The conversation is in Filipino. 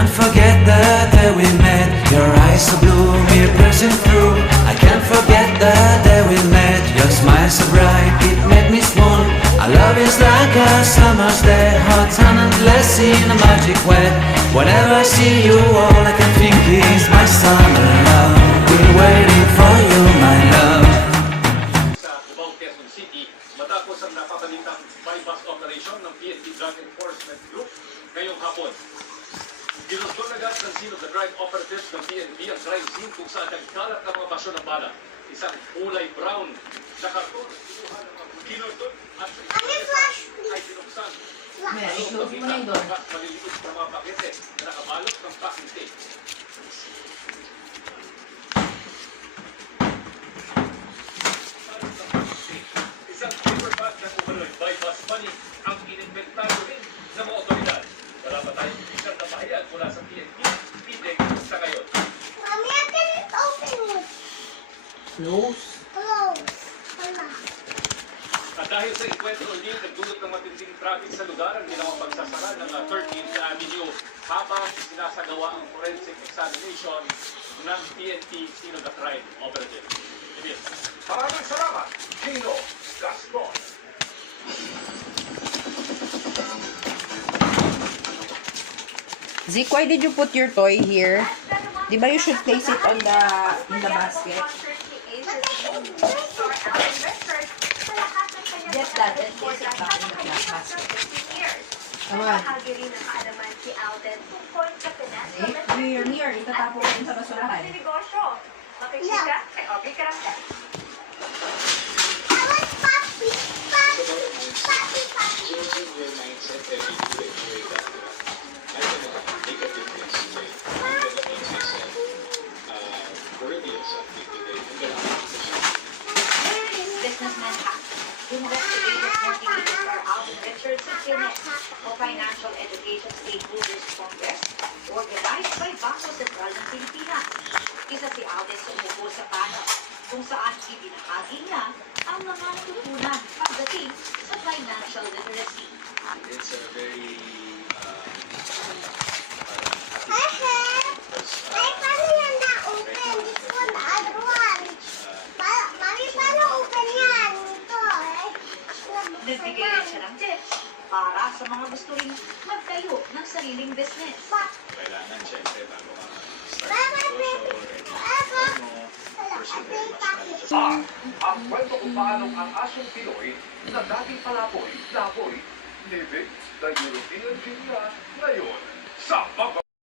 can't forget the day we met. Your eyes so blue, me piercing through. I can't forget the day we met. Your smile so bright, it made me swoon. Our love is like a summer's day, hot and endless in a magic way. Whenever I see you, all I can think is my summer love. Been waiting for you, my love. Sa Cubao, Quezon City, matapos ang napabalitang bypass operation ng PNP Drug Enforcement Group ngayong hapon. Ginusto agad ng scene of the crime operatives ng PNP ang crime scene kung saan nagkalat ng mga basyo ng bala. Isang kulay brown na karton, ginusto at ay binuksan. I-close mo na yung door. Maliliit na mga pakete na nakabalot ng packing tape. Isang paper bag na kumaloy bypass money ang inimbentaryo rin ng mga otoridad. Wala pa tayong official na pahayag mula sa PNP, PDEC sa ngayon. Mommy, I can open it. Close. Close. Wala. At dahil sa enkwentro ulit, nagdulot ng matinding traffic sa lugar ang ginawang pagsasara ng 13th Avenue habang sinasagawa ang forensic examination ng PNP scene of the crime operative. Emil. Maraming salamat, Gino Gaston. Zeke, why did you put your toy here? Di ba you should place it on in the basket? Get that and place it back in the basket. Come on. Zeke, near. Itatapo ko sa basurahan. I want puppy. Puppy. Changing your mindset every day when you wake up, I can make a difference today. I'm gonna make myself worthy of something today. I'm gonna make decisions. Businessman Act. Investigators working with Sir Alvin Richardson Clinic o Financial Education Stakeholders Congress organized by Bangko Sentral ng Pilipinas. Isa si Alvin sa umupo sa panel kung saan ibinahagi niya ang mga natutunan pagdating sa financial literacy. It's a very Ay, paano yan na-open? This one, the other one. Mami, paano open yan? Ito, Nagbigay rin siya ng tips para sa mga gusto rin magtayo ng sariling business. kailangan syempre bago ka start Mama, ng negosyo, ready ka Ang kwento kung paano ang asong Pinoy na dating palapoy, lapoy, nibig, na European Junior ngayon sa baba.